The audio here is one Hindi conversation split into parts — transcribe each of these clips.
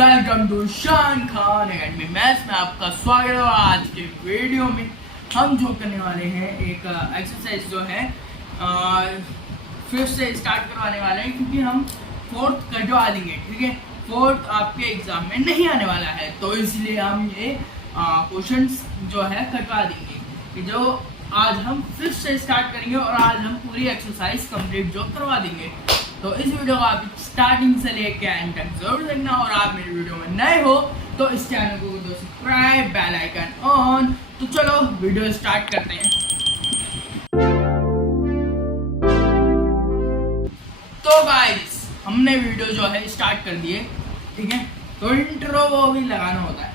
वेलकम टू शान खान एकेडमी मैथ्स में आपका स्वागत है। आज के वीडियो में हम जो करने वाले हैं एक एक्सरसाइज जो है फिर से स्टार्ट करवाने वाले हैं, क्योंकि हम फोर्थ कटवा देंगे। ठीक है, फोर्थ आपके एग्जाम में नहीं आने वाला है, तो इसलिए हम ये क्वेश्चंस जो है कटवा देंगे, जो आज हम फिर से स्टार्ट करेंगे और आज हम पूरी एक्सरसाइज कंप्लीट जो करवा देंगे। तो इस वीडियो को आप स्टार्टिंग से लेके एंड तक जरूर देखना, और आप मेरे वीडियो में नए हो तो इस चैनल को दो सब्सक्राइब, बेल आइकन ऑन। तो चलो वीडियो स्टार्ट करते हैं। तो गाइस हमने वीडियो जो है स्टार्ट कर दिए। ठीक है, तो इंट्रो वो भी लगाना होता है।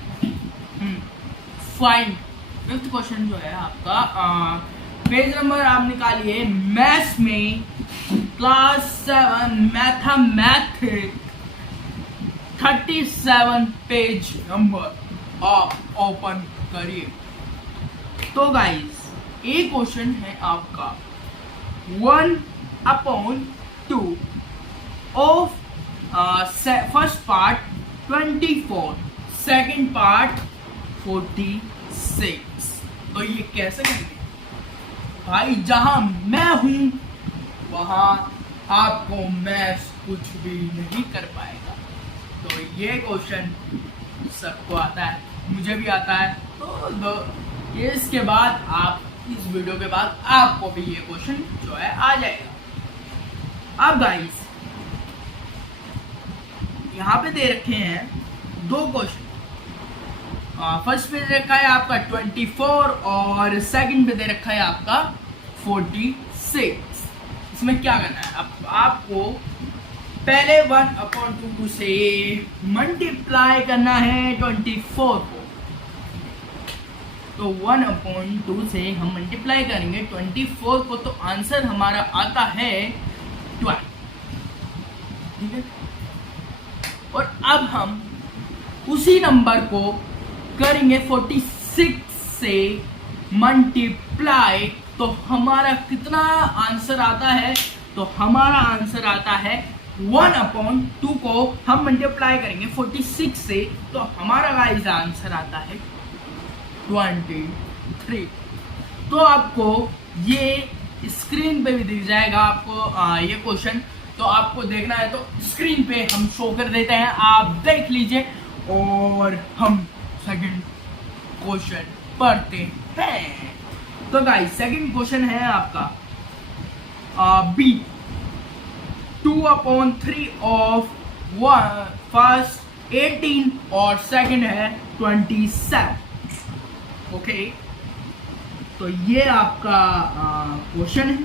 फाइंड फिफ्थ क्वेश्चन जो है आपका पेज नंबर आप निकालिए मैथ्स में क्लास 7 मैथमेटिक्स 37 पेज नंबर आप ओपन करिए। तो गाइस ये क्वेश्चन है आपका 1/2 of first part 24, second part 46। तो ये कैसे करेंगे भाई? जहां मैं हूं वहां आपको मैथ्स कुछ भी नहीं कर पाएगा। तो ये क्वेश्चन सबको आता है, मुझे भी आता है। तो ये इसके बाद आप इस वीडियो के बाद आपको भी ये क्वेश्चन जो है आ जाएगा। अब गाइस यहाँ पे दे रखे हैं दो क्वेश्चन। फर्स्ट पे दे रखा है आपका 24 और सेकंड पे दे रखा है आपका 46। इसमें क्या करना है? आपको पहले 1/2 से मल्टीप्लाई करना है 24 को। तो 1/2 से हम मल्टीप्लाई करेंगे 24 को, तो आंसर हमारा आता है 12। ठीक है, और अब हम उसी नंबर को करेंगे 46 से मल्टीप्लाई। तो हमारा कितना आंसर आता है? तो हमारा आंसर आता है 1/2 को हम मल्टीप्लाई करेंगे 46 से, तो हमारा गाइस आंसर आता है 23। तो आपको ये स्क्रीन पे भी दिख जाएगा आपको ये क्वेश्चन। तो आपको देखना है तो स्क्रीन पे हम शो कर देते हैं, आप देख लीजिए और हम सेकंड क्वेश्चन पढ़ते हैं। तो गाइस सेकंड क्वेश्चन है आपका बी 2/3 ऑफ फर्स्ट 18 और सेकंड है 27। ओके, तो ये आपका क्वेश्चन है।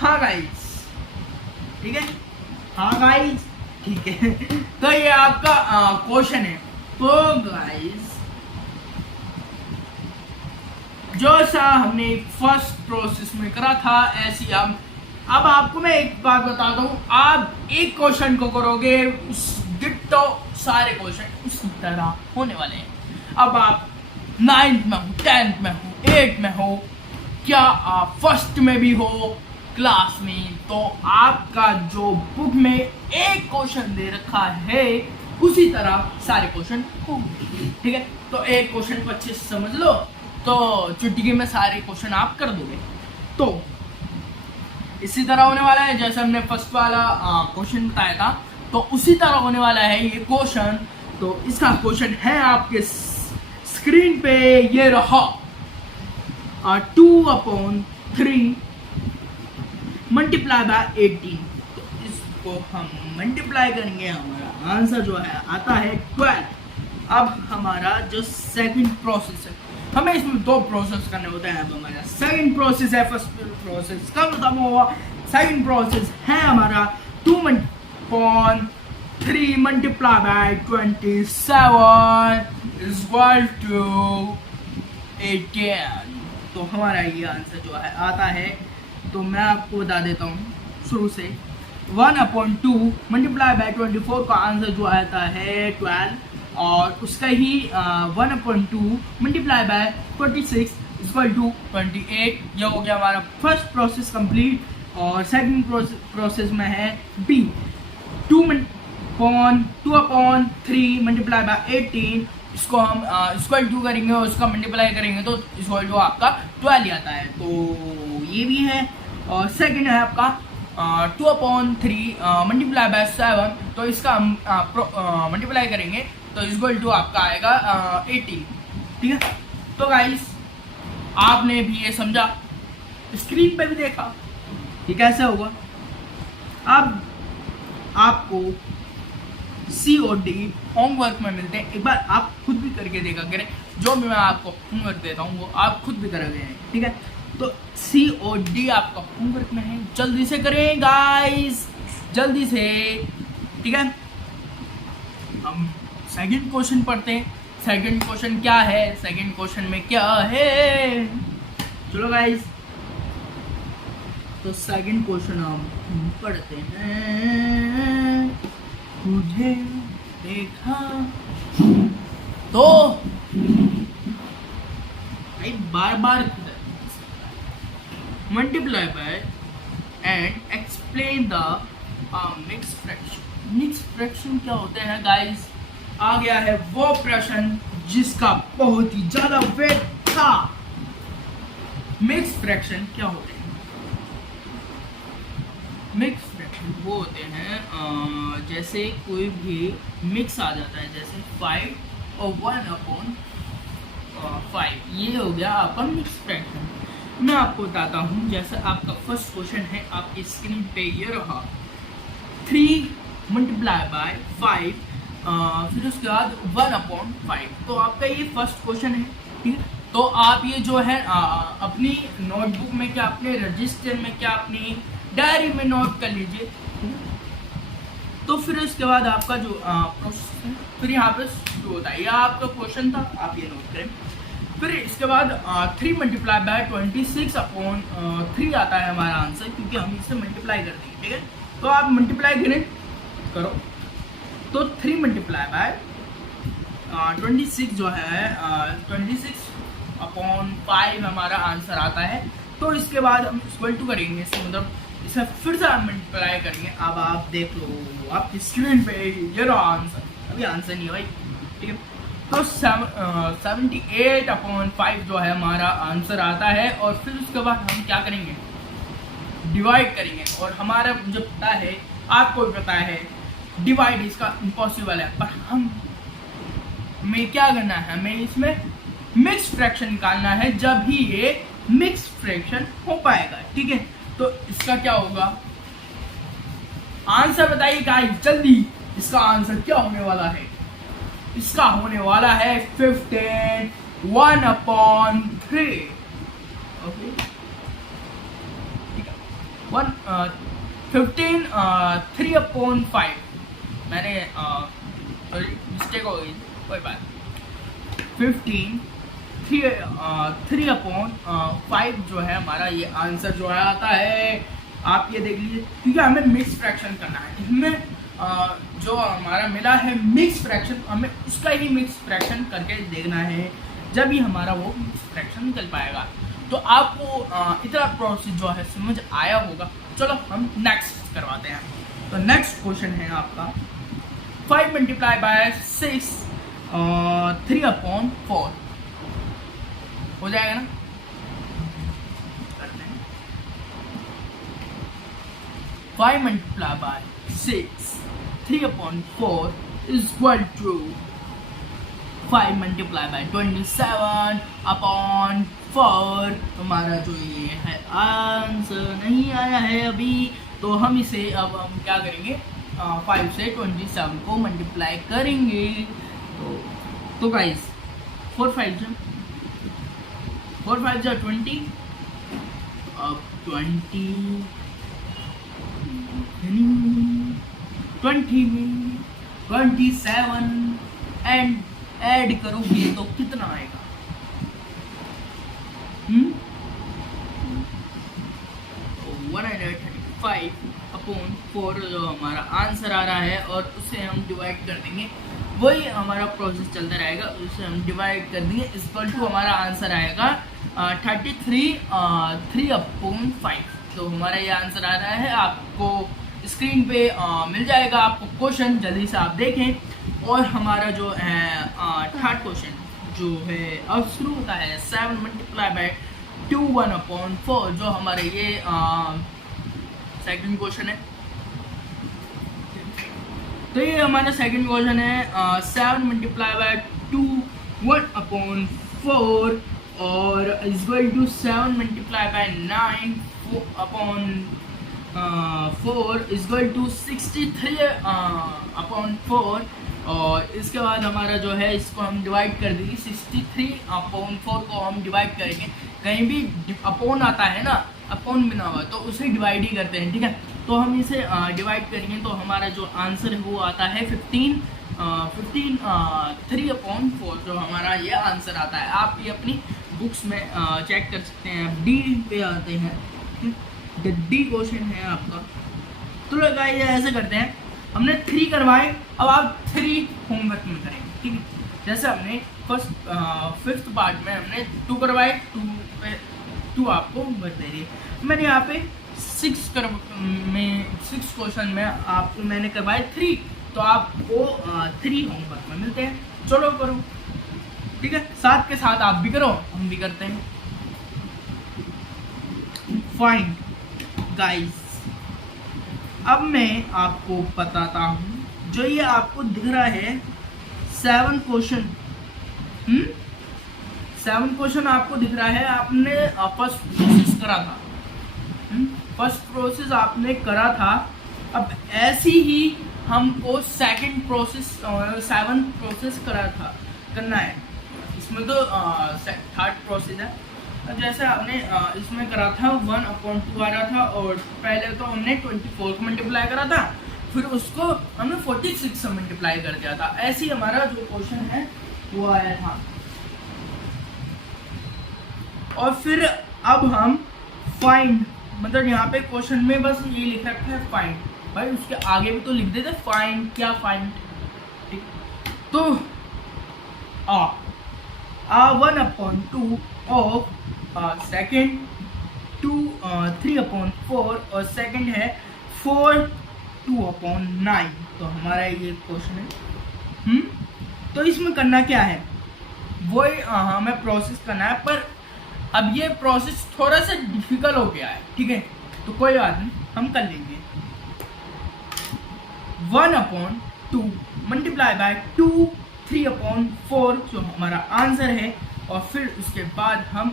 हाँ गाइस, ठीक है, हाँ गाइस, ठीक है। तो ये आपका क्वेश्चन है। तो गाइस जो सा हमने फर्स्ट प्रोसेस में करा था, ऐसी हम अब आपको मैं एक बात बताता हूँ। आप एक क्वेश्चन को करोगे उस डिट्टो सारे क्वेश्चन उसी तरह होने वाले हैं। अब आप 9th में हो, 10th में हो, 8th में हो, क्या आप फर्स्ट में भी हो क्लास में, तो आपका जो बुक में एक क्वेश्चन दे रखा है उसी तरह सारे क्वेश्चन होंगे। ठीक है, तो एक क्वेश्चन को अच्छे से समझ लो, तो चुटकी में सारे क्वेश्चन आप कर दोगे। तो इसी तरह होने वाला है जैसे हमने फर्स्ट वाला क्वेश्चन बताया था, तो उसी तरह होने वाला है ये क्वेश्चन। तो इसका क्वेश्चन है आपके स्क्रीन पे, ये रहा 2/3 मल्टीप्लाई बाय 18। तो इसको हम मल्टीप्लाई करेंगे, हमारा आंसर जो है आता है 12। अब हमारा जो सेकंड प्रोसेस है, हमें इसमें दो प्रोसेस करने होते हैं। अब हमारा सेकंड प्रोसेस है, फर्स्ट प्रोसेस कब खत्म हुआ, सेकंड प्रोसेस है हमारा 2/3 multiply by 27 is equal to 18। तो हमारा ये आंसर जो है आता है, तो मैं आपको बता देता हूँ शुरू से। 1/2 मल्टीप्लाई बाय 24 का आंसर जो आता है 12, और उसका ही 1/2 मल्टीप्लाई बाय 46 इक्वल टू 28। यह हो गया हमारा फर्स्ट प्रोसेस कंप्लीट। और सेकंड प्रोसेस में है बी 2 अपॉन 2/3 मल्टीप्लाई बाय 18, इसको हम स्क्वायर 2 करेंगे और उसका मल्टीप्लाई करेंगे तो स्क्वायर 2 आपका 12 आता है, तो ये भी है। और सेकंड है आपका 2/3 मल्टीप्लाई बाय 7, तो इसका हम मल्टीप्लाई करेंगे तो इक्वल टू आपका आएगा 18, ठीक है। तो गाइस आपने भी ये समझा, स्क्रीन पे भी देखा कि कैसे होगा। अब आपको COD होमवर्क में मिलते हैं, एक बार आप खुद भी करके देखा करें, जो भी मैं आपको होमवर्क देता हूँ वो आप खुद भी करोगे, ठीक है। तो COD आपका होमवर्क में है, जल्दी से करें गाइस, जल्दी से, ठीक है। हम सेकंड क्वेश्चन पढ़ते हैं। सेकंड क्वेश्चन क्या है, सेकंड क्वेश्चन में क्या है, चलो गाइस। तो सेकंड क्वेश्चन हम पढ़ते हैं। मुझे देखा तो बार बार multiply by and explain the mix fraction. Mix fraction क्या होते हैं गाइस? आ गया है वो प्रश्न जिसका बहुत ही ज्यादा वेट था। मिक्स फ्रैक्शन क्या होते हैं? मिक्स फ्रैक्शन वो होते हैं जैसे कोई भी मिक्स आ जाता है, जैसे 5 और 1/5, ये हो गया आपका मिक्स फ्रैक्शन। मैं आपको बताता हूँ, जैसे आपका फर्स्ट क्वेश्चन है आपकी स्क्रीन पे, ये रहा 3 मल्टीप्लाई बाय 5, फिर उसके बाद 1/5, तो आपका ये फर्स्ट क्वेश्चन है, ठीक है। तो आप ये जो है अपनी नोटबुक में क्या, अपने रजिस्टर में क्या, अपनी डायरी में नोट कर लीजिए। तो फिर उसके बाद आपका जो प्रोसेस है फिर यहाँ पे शुरू होता है, यह आपका क्वेश्चन था, आप ये नोट करें। फिर इसके बाद 3 मल्टीप्लाई बाय 26/3 आता है हमारा आंसर, क्योंकि हम इसे मल्टीप्लाई कर देंगे, ठीक है। तो आप मल्टीप्लाई करो, तो 3 मल्टीप्लाई बाय 26 जो है 26/5 हमारा आंसर आता है। तो इसके बाद हम इक्वल टू करेंगे, इसका मतलब इसे फिर से हम मल्टीप्लाई करेंगे। अब आप देख लो आपकी स्क्रीन पे ये रहा आंसर, अभी आंसर नहीं है भाई, ठीक है। तो 78/5 जो है हमारा आंसर आता है। और फिर उसके बाद हम क्या करेंगे, डिवाइड करेंगे। और हमारा मुझे पता है, आपको भी पता है, डिवाइड इसका इम्पॉसिबल है, पर हमें क्या करना है, हमें इसमें मिक्स फ्रैक्शन निकालना है, जब ही ये मिक्स फ्रैक्शन हो पाएगा, ठीक है। तो इसका क्या होगा, आंसर बताइए गाइस जल्दी, इसका आंसर क्या होने वाला है? इसका होने वाला है 15 1/3, ओके, ठीक है। 15 3/5, मैंने मिस्टेक हो गई, कोई बात। 15 3/5 जो है हमारा ये आंसर जो है आता है। आप ये देख लीजिए, क्योंकि हमें मिक्स फ्रैक्शन करना है, इसमें जो हमारा मिला है मिक्स फ्रैक्शन, हमें उसका ही मिक्स फ्रैक्शन करके देखना है, जब ही हमारा वो मिक्स फ्रैक्शन निकल पाएगा। तो आपको इतना प्रोसेस जो है समझ आया होगा। चलो हम नेक्स्ट करवाते हैं। तो नेक्स्ट क्वेश्चन है आपका 5 मल्टीप्लाई बाय 6 3/4 हो जाएगा ना? करते हैं। 5 multiply by 6 3/4 is equal to 5 multiply by 27/4। हमारा जो ये है आंसर नहीं आया है अभी, तो हम इसे अब हम क्या करेंगे, 5 से 27 को मल्टीप्लाई करेंगे। तो गाइस 4 5 जा 20, अब 20 में 27 एंड ऐड करोगे तो कितना आएगा? 135/4 जो हमारा आंसर आ रहा है, और उसे हम डिवाइड कर देंगे, वही हमारा प्रोसेस चलता रहेगा, उसे हम डिवाइड कर देंगे, इक्वल टू हमारा आंसर आएगा 33 3/5। तो हमारा ये आंसर आ रहा है। आपको स्क्रीन पे मिल जाएगा आपको क्वेश्चन, जल्दी से आप देखें। और हमारा जो है थर्ड क्वेश्चन जो है अब शुरू होता है 7 मल्टीप्लाई बाय 2 1/4, जो हमारे ये सेकंड क्वेश्चन है। तो ये हमारा सेकंड क्वेश्चन है 7 मल्टीप्लाई बाय 2 1/4 और is equal to 7 multiply by 9 4 is equal to 63/4। और इसके बाद हमारा जो है इसको हम डिवाइड कर देंगे, 63/4 को हम डिवाइड करेंगे। कहीं भी अपॉन आता है ना, अपॉन बिना हुआ तो उसे डिवाइड ही करते हैं, ठीक है। तो हम इसे डिवाइड करेंगे तो हमारा जो आंसर है वो आता है 3/4 जो हमारा ये आंसर आता है। आप ये अपनी बुक्स में चेक कर सकते हैं, डी पे आते हैं, डी क्वेश्चन है आपका। तो गाइस ऐसे करते हैं, हमने 3 करवाए, अब आप 3 होमवर्क में करेंगे, ठीक है। जैसे हमने फिफ्थ पार्ट में हमने 2 करवाए, 2 आपको होमवर्क दे रही है। मैंने यहाँ पे 6 क्वेश्चन में आपको मैंने करवाए 3, तो आपको 3 होमवर्क में मिलते हैं। चलो करो, ठीक है, साथ के साथ आप भी करो, हम भी करते हैं। फाइंड गाइस, अब मैं आपको बताता हूँ, जो ये आपको दिख रहा है 7 क्वेश्चन, 7 क्वेश्चन आपको दिख रहा है। आपने फर्स्ट प्रोसेस करा था, फर्स्ट प्रोसेस आपने करा था। अब ऐसी ही हमको सेकंड प्रोसेस और 7th प्रोसेस करना है। इसमें तो थर्ड प्रोसेस है। जैसे हमने इसमें करा था 1/2 आ रहा था, और पहले तो हमने 24 को मल्टीप्लाई करा था, फिर उसको हमने 46 से मल्टीप्लाई कर दिया था। ऐसे ही हमारा जो क्वेश्चन है वो आया था। और फिर अब हम फाइंड, मतलब यहाँ पे क्वेश्चन में बस ये लिख रखा है फाइंड, भाई उसके आगे भी तो लिख देते फाइंड, क्या फाइंड, ठीक। तो 1/2 ऑफ सेकेंड 3/4 और सेकेंड है 2/9। तो हमारा ये क्वेश्चन है। तो इसमें करना क्या है, वही हमें प्रोसेस करना है, पर अब ये प्रोसेस थोड़ा सा डिफिकल्ट हो गया है, ठीक है। तो कोई बात नहीं, हम कर लेंगे। 1/2 मल्टीप्लाई बाय 2 3/4 जो हमारा आंसर है। और फिर उसके बाद हम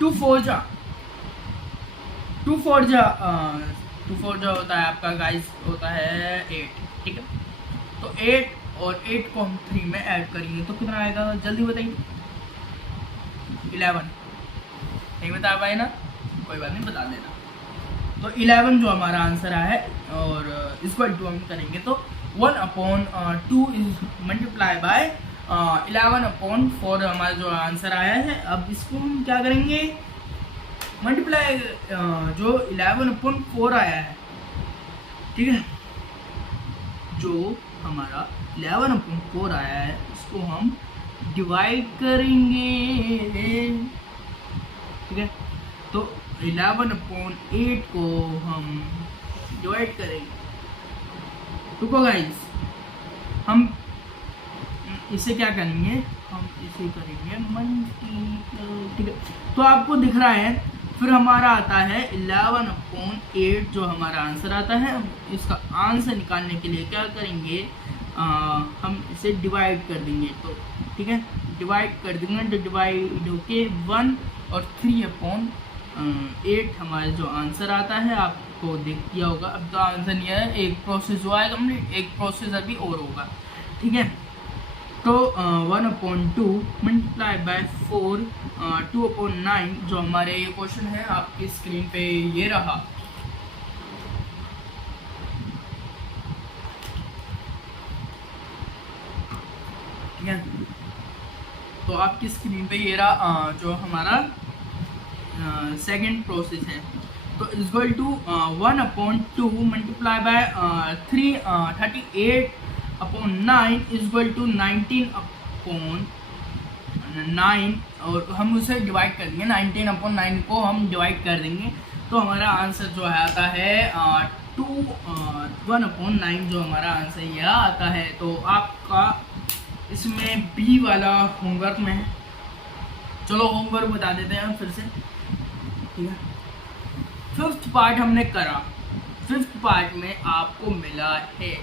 2 4 जा होता है आपका गाइस, होता है 8, ठीक है। तो 8 और 8 को हम 3 में ऐड करेंगे तो कितना आएगा, जल्दी बताइए। 11 नहीं बता पाए ना, कोई बात नहीं, बता देना। तो 11 जो हमारा आंसर आया है, और इसको हम करेंगे तो 1/2 इज मल्टीप्लाई बाय 11/4 हमारा जो आंसर आया है। अब इसको हम क्या करेंगे, मल्टीप्लाई जो 11/4 आया है, ठीक है, जो हमारा 11/4 आया है इसको हम डिवाइड करेंगे, ठीक है। तो 11/8 को हम डिवाइड करेंगे। रुको गाइस, हम इसे क्या करेंगे, हम इसे करेंगे मल्टीप्लाई, ठीक है। तो आपको दिख रहा है, फिर हमारा आता है 11/8 जो हमारा आंसर आता है। इसका आंसर निकालने के लिए क्या करेंगे, हम इसे डिवाइड कर देंगे, तो ठीक है, डिवाइड कर देंगे तो डिवाइड होके 1 और 3/8 हमारा जो आंसर आता है, आपको देख दिया होगा। अब तो आंसर नहीं है, एक प्रोसेस हुआ है कंप्लीट, एक प्रोसेस अभी और होगा, ठीक है। तो 1/2 मल्टीप्लाई बाय 4 2/9 जो हमारे ये क्वेश्चन है आपकी स्क्रीन पे ये रहा। ठीक है, तो आपकी स्क्रीन पे ये रहा जो हमारा सेकंड प्रोसेस है। तो equal to 1/2 multiply by 38/9 equal to 19/9, और हम उसे डिवाइड कर देंगे, 19/9 को हम डिवाइड कर देंगे। तो हमारा आंसर जो है आता है 1/9 जो हमारा आंसर यह आता है। तो आपका इसमें बी वाला होमवर्क में है। चलो होमवर्क बता देते हैं फिर से, ठीक है। 5th पार्ट हमने करा। 5th पार्ट में आपको मिला है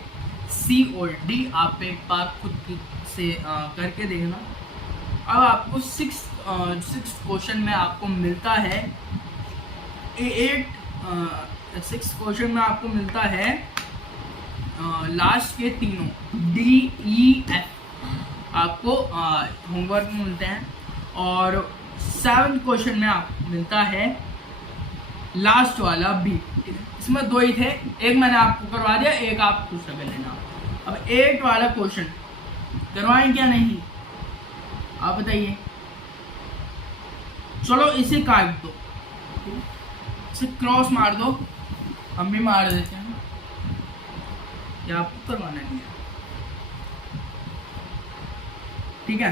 सी और डी। आप एक बार खुद से करके देखना। अब आपको 6th क्वेश्चन में आपको मिलता है 6th क्वेश्चन में आपको मिलता है लास्ट के तीनों डी ई एफ आपको होमवर्क में मिलते हैं। और 7th क्वेश्चन में आपको मिलता है लास्ट वाला बी, ठीक है। इसमें 2 ही थे, एक मैंने आपको करवा दिया, एक आप दूसरा कर लेना। अब 8 वाला क्वेश्चन करवाएं क्या नहीं, आप बताइए। चलो इसे काट दो, इसे क्रॉस मार दो, हम भी मार देते हैं, या आपको करवाना नहीं है, ठीक है।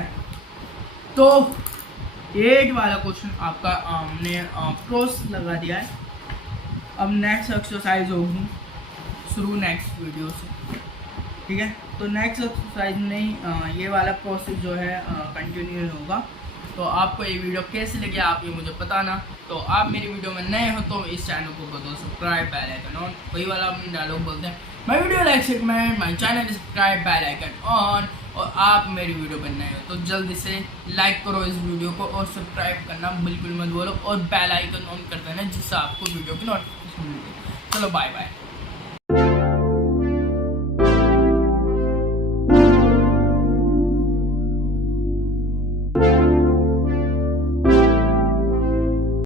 तो 8 वाला क्वेश्चन आपका हमने क्रॉस लगा दिया है। अब नेक्स्ट एक्सरसाइज होगी शुरू नेक्स्ट वीडियो से, ठीक है। तो नेक्स्ट एक्सरसाइज में ये वाला प्रोसेस जो है कंटिन्यू होगा। तो आपको ये वीडियो कैसे लगी आप ये मुझे बताना। तो आप मेरी वीडियो में नए हो तो इस चैनल को कर दो सब्सक्राइब, बेल आइकन ऑन, वही वाला अपने डायलॉग बोलते हैं, my video like segment, my channel subscribe, bell icon on. और आप मेरी वीडियो पर नए हो तो जल्दी से लाइक करो इस वीडियो को और सब्सक्राइब करना बिल्कुल मत बोलो और बेल आइकन ऑन कर देना जिससे आपको वीडियो की नोटिफिकेशन मिले। चलो बाय बाय।